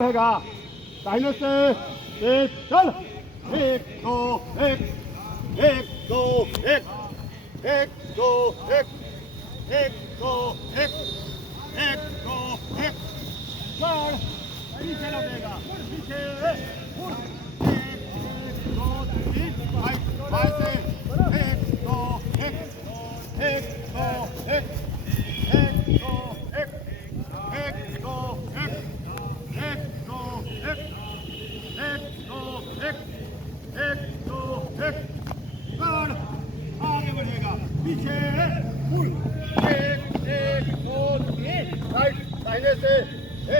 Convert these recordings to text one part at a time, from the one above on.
रहेगा दाहिने से एक चल एक दो एक एक दो एक एक दो एक एक दो एक एक दो एक चार पीछे लगेगा पीछे एक दो तीन बाई से एक दो एक एक दो एक एक दो एक एक दो एक एक दो एक एक दो एक एक दो एक चार आगे बढ़ेगा पीछे फुल एक एक दो तीन राइट दाहिने से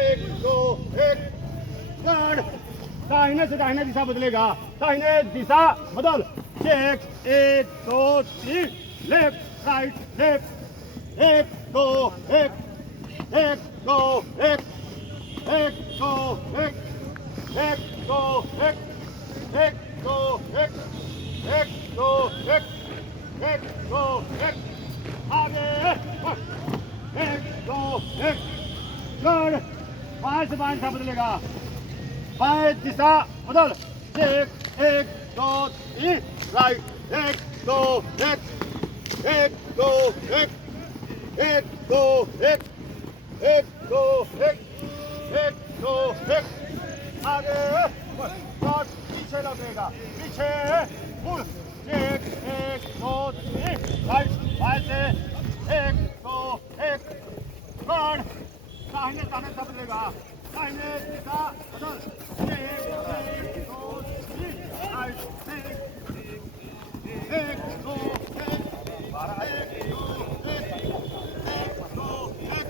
एक दो एक चार दाहिने से दाहिने दिशा बदलेगा दाहिने दिशा बदल एक एक दो तीन लेफ्ट राइट लेफ्ट एक दो एक दो एक एक दो एक दो एक दो एक दो एक दो एक आगे एक दो एक चार बाएं से बाएं दिशा बदलेगा बाएं दिशा बदल एक एक दो तीन राइट एक दो एक दो एक दो एक दो एक दो एक आगे और पीछे लगेगा पीछे फुल एक एक दो तीन राइट बाएं से एक दो एक चार दाहिने दाहिने सब बदलेगा दाहिने दिशा बदल एक दो तीन राइट एक दो एक एक दो एक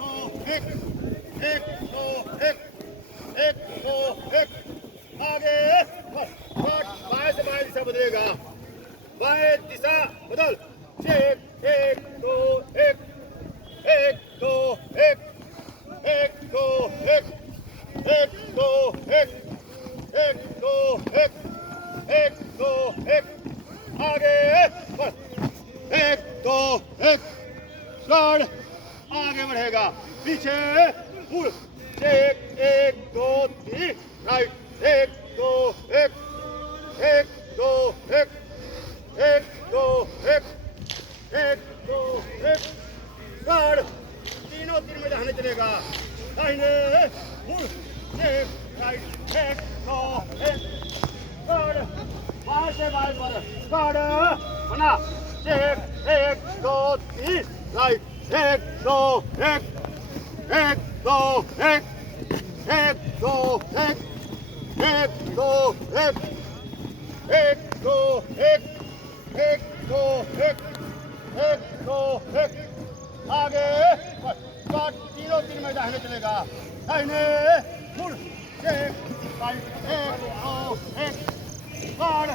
दो एक दो एक एक दो एक दो एक आगे बाएं से बाएं दिशा बदलेगा बाएं दिशा बदल एक दो एक दो एक दो एक दो एक दो एक दो एक आगे एक दो एक चार आगे बढ़ेगा पीछे फुल एक दो तीन राइट एक दो एक दो एक दो एक दो एक चार तीनों तीन में जाने चलेगा दाहिने फुल एक राइट एक दो एक चार बाएं से बाएं पर चार बना एक दो तीन राइट एक दो एक दो एक दो एक दो एक दो एक दो एक दो एक आगे तीनों तीन में दाहिने चलेगा दाहिने फुल एक दो एक चार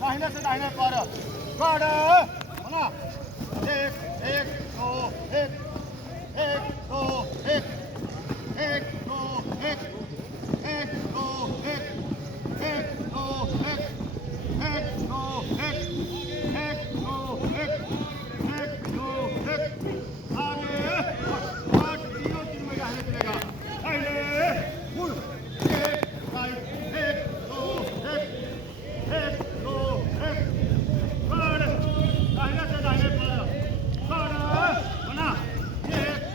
दाहिने से दाहिने पर चार बना एक दो एक दो एक दो एक दो एक दो एक दो एक दो एक दो एक आगे तीनों तीन में जाने चलेगा दाहिने फुल एक राइट एक दो एक दो एक चार दाहिने से दाहिने पर चार बना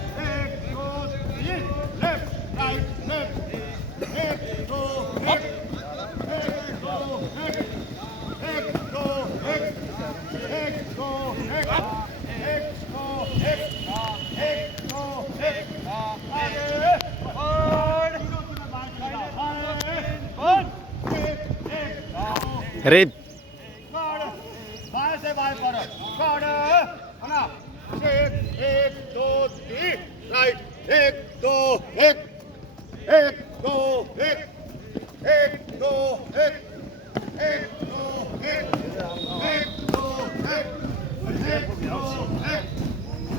एक दो तीन लेफ्ट राइट लेफ्ट एक दो एक दो एक दो एक दो एक दो एक आगे अरे बाएं से बाएं पर बना एक दो तीन राइट एक दो एक दो एक दो एक दो एक दो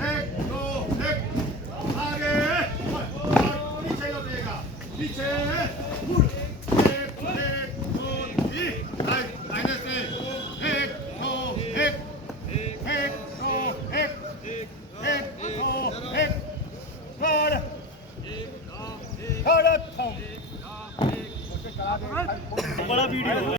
एक दो एक आगे पीछे लगेगा पीछे फुल एक दो तीन राइट दाहिने से एक दो एक दो एक दो एक चार बड़ा वीडियो